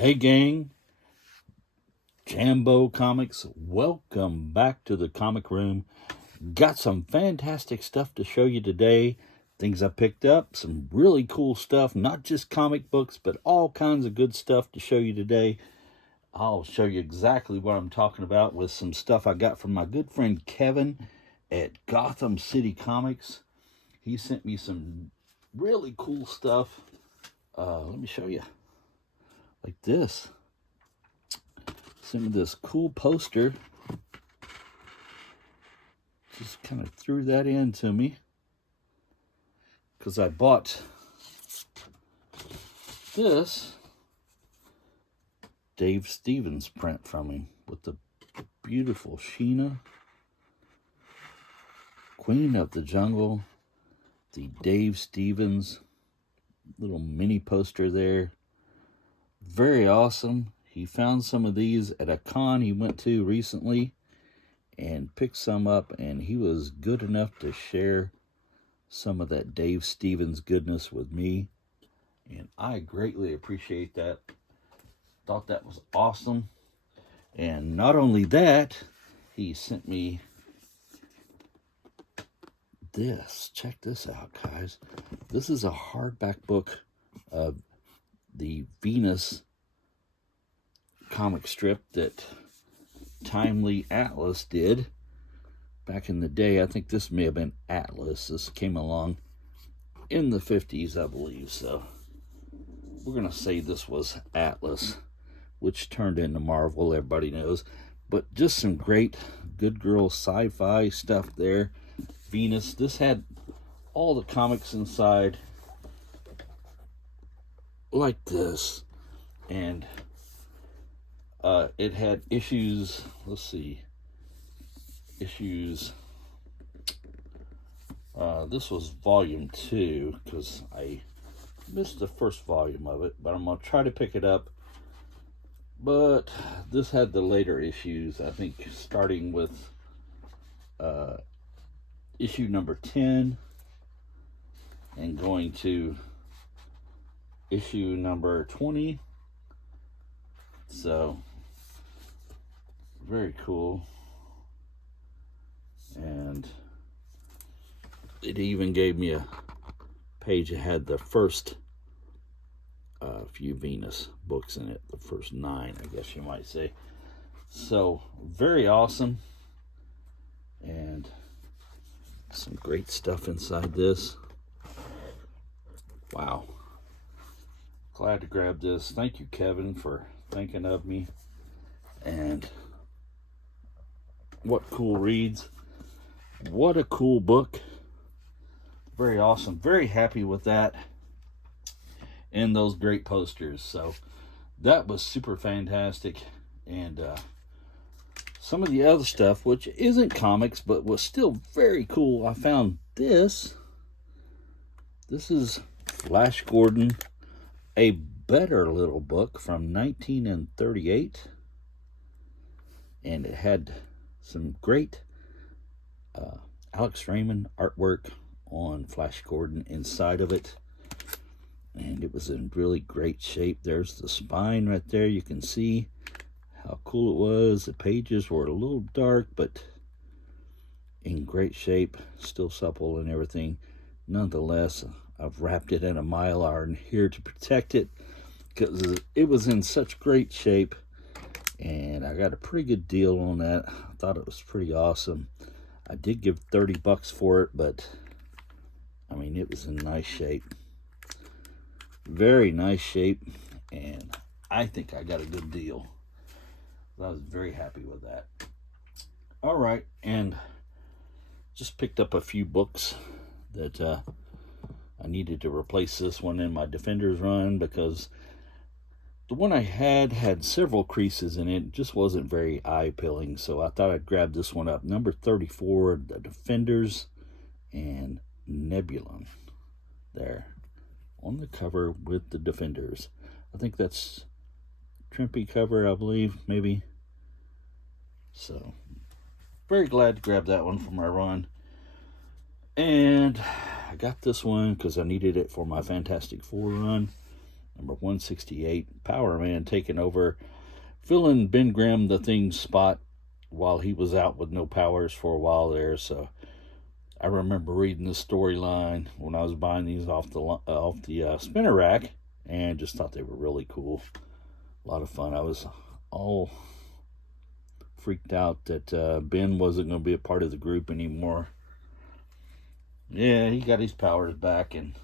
Hey gang, Jambo Comics, welcome back to the comic room. Got some fantastic stuff to show you today. Things I picked up, some really cool stuff, not just comic books, but all kinds of good stuff to show you today. I'll show you exactly what I'm talking about with some stuff I got from my good friend Kevin at Gotham City Comics. He sent me some really cool stuff. Let me show you. Like this. Sent me this cool poster. Just kind of threw that into me because I bought this Dave Stevens print from him with the beautiful Sheena, Queen of the Jungle, the Dave Stevens little mini poster there. Very awesome. He found some of these at a con he went to recently and picked some up, and he was good enough to share some of that Dave Stevens goodness with me, and I greatly appreciate that. Thought that was awesome. And not only that, he sent me this. Check this out, guys. This is a hardback book of the Venus comic strip that Timely Atlas did back in the day. I think this may have been Atlas. This came along in the 50s, I believe. So we're going to say this was Atlas, which turned into Marvel, everybody knows. But just some great good girl sci-fi stuff there. Venus. This had all the comics inside like this. And it had issues, let's see, issues, this was volume 2, because I missed the first volume of it, but I'm going to try to pick it up. But this had the later issues, I think, starting with issue number 10 and going to issue number 20. So very cool. And it even gave me a page that had the first few Venus books in it, the first 9, I guess you might say. So very awesome, and some great stuff inside this. Wow, glad to grab this. Thank you, Kevin, for thinking of me. And what cool reads. What a cool book. Very awesome. Very happy with that. And those great posters. So that was super fantastic. And some of the other stuff, which isn't comics, but was still very cool. I found this. This is Flash Gordon, a better little book from 1938. And it had some great Alex Raymond artwork on Flash Gordon inside of it. And it was in really great shape. There's the spine right there. You can see how cool it was. The pages were a little dark, but in great shape, still supple and everything. Nonetheless, I've wrapped it in a Mylar in here to protect it because it was in such great shape. And I got a pretty good deal on that. I thought it was pretty awesome. I did give $30 for it, but I mean, it was in nice shape. Very nice shape, and I think I got a good deal. I was very happy with that. All right, and just picked up a few books that I needed to replace this one in my Defenders run because the one I had several creases in it. It just wasn't very eye-appealing, so I thought I'd grab this one up. Number 34, the Defenders and Nebulon. There, on the cover with the Defenders. I think that's Trimpy cover, I believe, maybe. So, very glad to grab that one for my run. And I got this one because I needed it for my Fantastic Four run. number 168. Power Man taking over, filling Ben Grimm the Thing's spot while he was out with no powers for a while there. So I remember reading the storyline when I was buying these off the spinner rack, and just thought they were really cool. A lot of fun. I was all freaked out that Ben wasn't going to be a part of the group anymore. Yeah, he got his powers back, and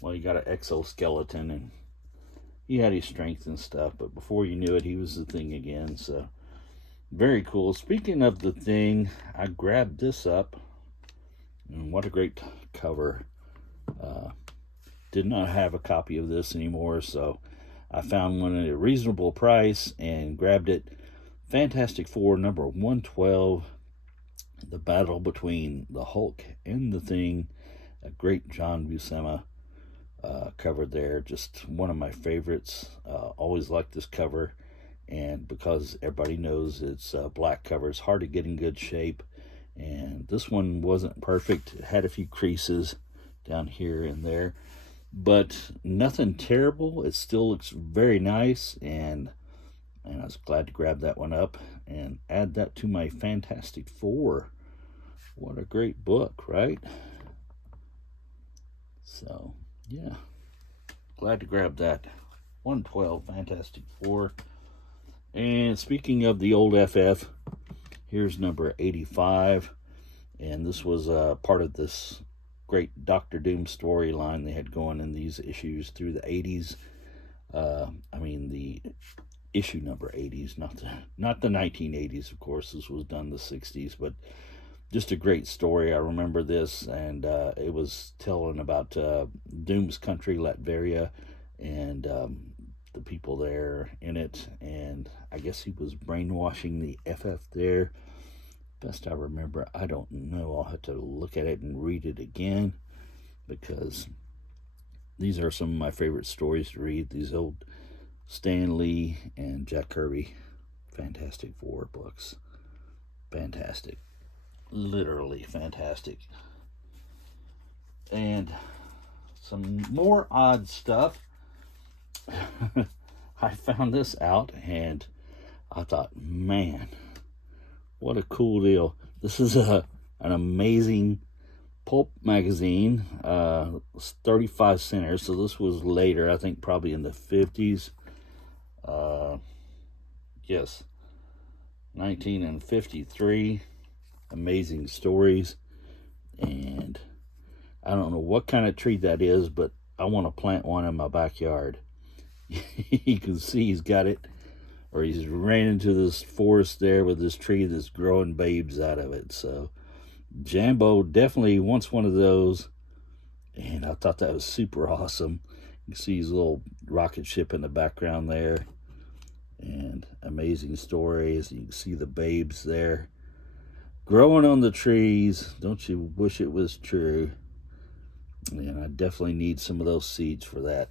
well, he got an exoskeleton, and he had his strength and stuff, but before you knew it, he was the Thing again. So very cool. Speaking of the Thing, I grabbed this up, and what a great cover. Did not have a copy of this anymore, so I found one at a reasonable price and grabbed it. Fantastic Four number 112, the battle between the Hulk and the Thing. A great John Buscema cover there. Just one of my favorites. Always liked this cover, and because everybody knows it's a black cover, it's hard to get in good shape, and this one wasn't perfect. It had a few creases down here and there, but nothing terrible. It still looks very nice, and I was glad to grab that one up and add that to my Fantastic Four. What a great book, right? So yeah, glad to grab that 112 Fantastic Four. And speaking of the old FF, here's number 85, and this was part of this great Doctor Doom storyline they had going in these issues through the 80s. The issue number 80s, not the 1980s, of course. This was done in the 60s, but just a great story. I remember this, and it was telling about Doom's country, Latveria, and the people there in it, and I guess he was brainwashing the FF there. Best I remember, I don't know. I'll have to look at it and read it again, because these are some of my favorite stories to read. These old Stan Lee and Jack Kirby Fantastic Four books. Fantastic. Literally fantastic. And some more odd stuff. I found this out, and I thought, man, what a cool deal. This is an amazing pulp magazine. 35 centers, so this was later, I think probably in the 50s. Yes, 1953. Amazing stories. And I don't know what kind of tree that is, but I want to plant one in my backyard. You can see he's got it, or he's ran into this forest there with this tree that's growing babes out of it. So Jambo definitely wants one of those, and I thought that was super awesome. You can see his little rocket ship in the background there, and amazing stories. You can see the babes there growing on the trees. Don't you wish it was true? And I definitely need some of those seeds for that.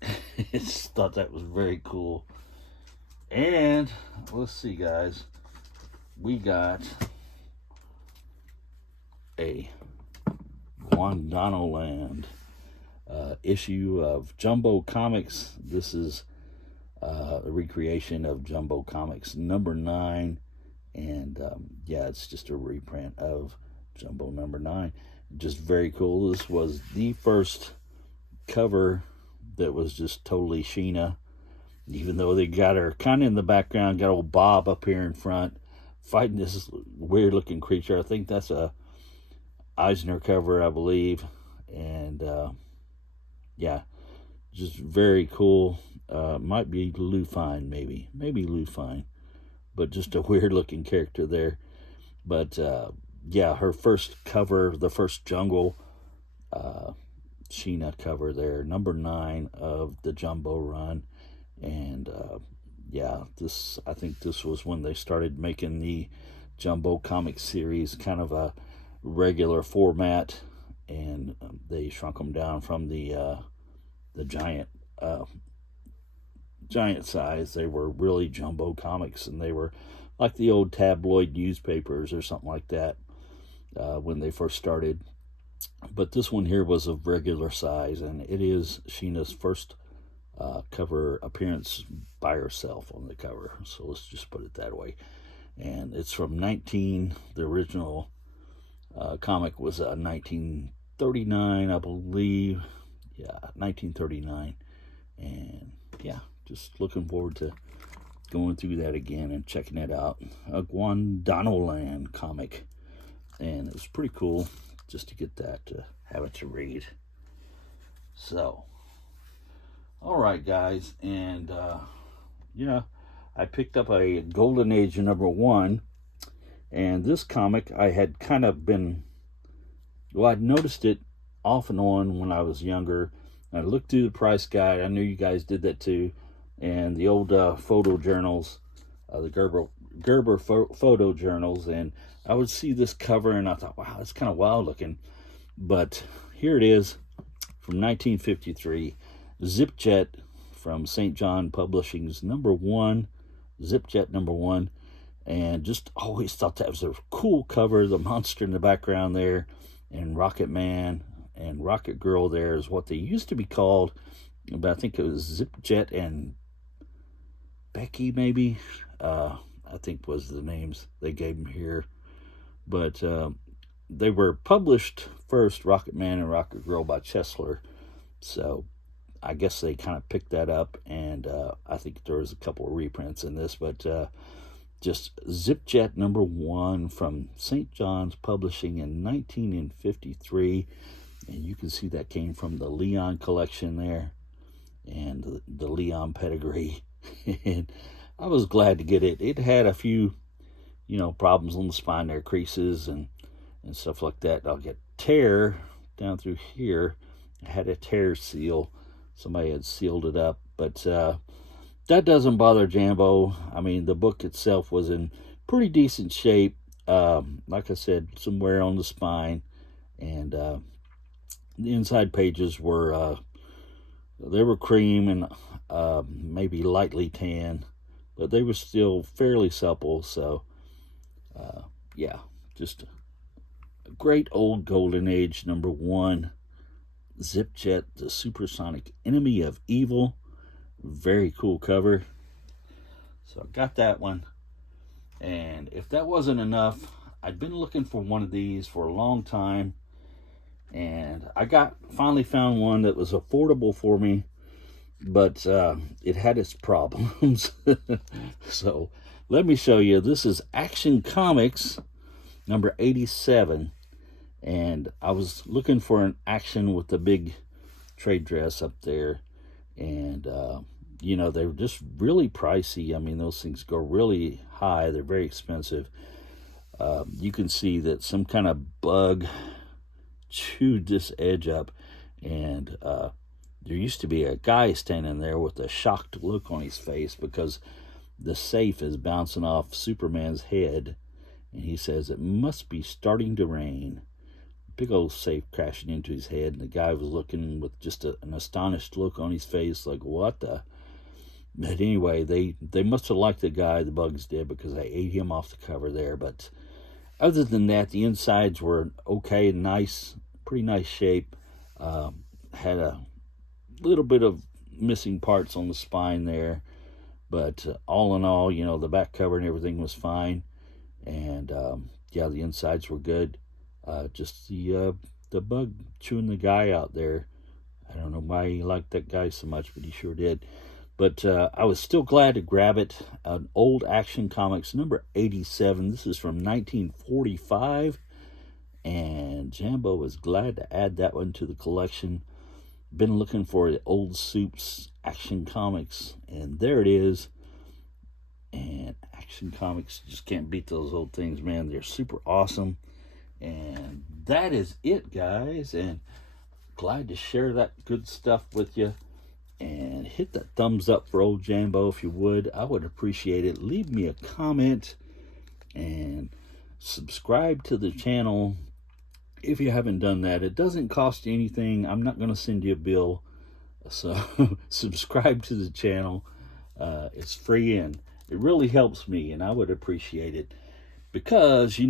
I just thought that was very cool. And let's see, guys, we got a Guantanamo issue of Jumbo Comics. This is a recreation of Jumbo Comics number 9, and it's just a reprint of Jumbo number 9. Just very cool. This was the first cover that was just totally Sheena, even though they got her kind of in the background. Got old Bob up here in front fighting this weird looking creature. I think that's a Eisner cover, I believe. And just very cool. Might be Lou Fine, maybe Lou Fine, but just a weird looking character there. But her first cover, the first Jungle Sheena cover there, number 9 of the Jumbo run. And I think this was when they started making the Jumbo comic series kind of a regular format, and they shrunk them down from the giant size. They were really Jumbo comics, and they were like the old tabloid newspapers or something like that when they first started. But this one here was of regular size, and it is Sheena's first cover appearance by herself on the cover. So let's just put it that way. And it's from the original comic was 1939, I believe. Yeah, 1939. And yeah, just looking forward to going through that again and checking it out. A Guandanoland comic. And it was pretty cool just to get that, to have it to read. So, all right, guys. And yeah, I picked up a Golden Age #1. And this comic I had kind of been, well, I'd noticed it off and on when I was younger. I looked through the price guide. I knew you guys did that too. And the old photo journals, the Gerber photo journals. And I would see this cover and I thought, wow, that's kind of wild looking. But here it is from 1953. Zip-Jet from St. John Publishing's #1. Zip-Jet #1. And just always thought that was a cool cover. The monster in the background there, and Rocket Man and Rocket Girl there is what they used to be called. But I think it was Zip-Jet and Becky, maybe. I think was the names they gave them here. But they were published first, Rocket Man and Rocket Girl by Chesler. So I guess they kind of picked that up. And I think there was a couple of reprints in this. But just Zip-Jet #1 from St. John's Publishing in 1953. And you can see that came from the Leon collection there. And the Leon pedigree. And I was glad to get it. It had a few, problems on the spine there, creases and stuff like that. I'll get tear down through here. I had a tear seal. Somebody had sealed it up. But that doesn't bother Jambo. I mean, the book itself was in pretty decent shape. Like I said, some wear on the spine. And the inside pages were, they were cream and maybe lightly tan. But they were still fairly supple. So, yeah, just a great old Golden Age #1. Zip-Jet, the supersonic enemy of evil. Very cool cover. So I got that one. And if that wasn't enough, I'd been looking for one of these for a long time. And I finally found one that was affordable for me. But it had its problems. So let me show you. This is Action Comics #87. And I was looking for an Action with the big trade dress up there. And, they were just really pricey. I mean, those things go really high. They're very expensive. You can see that some kind of bug chewed this edge up. And there used to be a guy standing there with a shocked look on his face because the safe is bouncing off Superman's head. And he says, it must be starting to rain. Big old safe crashing into his head, and the guy was looking with just an astonished look on his face, like, what the? But anyway, they must have liked the guy, the bugs did, because they ate him off the cover there. But other than that, the insides were okay, nice, pretty nice shape. Had a little bit of missing parts on the spine there, but all in all, the back cover and everything was fine. And yeah, the insides were good. Just the bug chewing the guy out there. I don't know why he liked that guy so much, but he sure did. But I was still glad to grab it. An old Action Comics #87. This is from 1945. And Jambo was glad to add that one to the collection. Been looking for the old Soups Action Comics. And there it is. And Action Comics, just can't beat those old things, man. They're super awesome. And that is it, guys. And glad to share that good stuff with you. And hit that thumbs up for old Jambo if you would. I would appreciate it. Leave me a comment. And subscribe to the channel if you haven't done that. It doesn't cost you anything. I'm not going to send you a bill. So subscribe to the channel. It's free and it really helps me. And I would appreciate it. Because,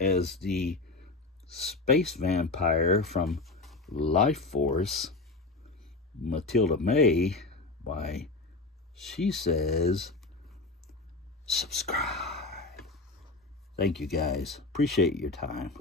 as the Space Vampire from Life Force, Matilda May, why, she says, subscribe. Thank you guys. Appreciate your time.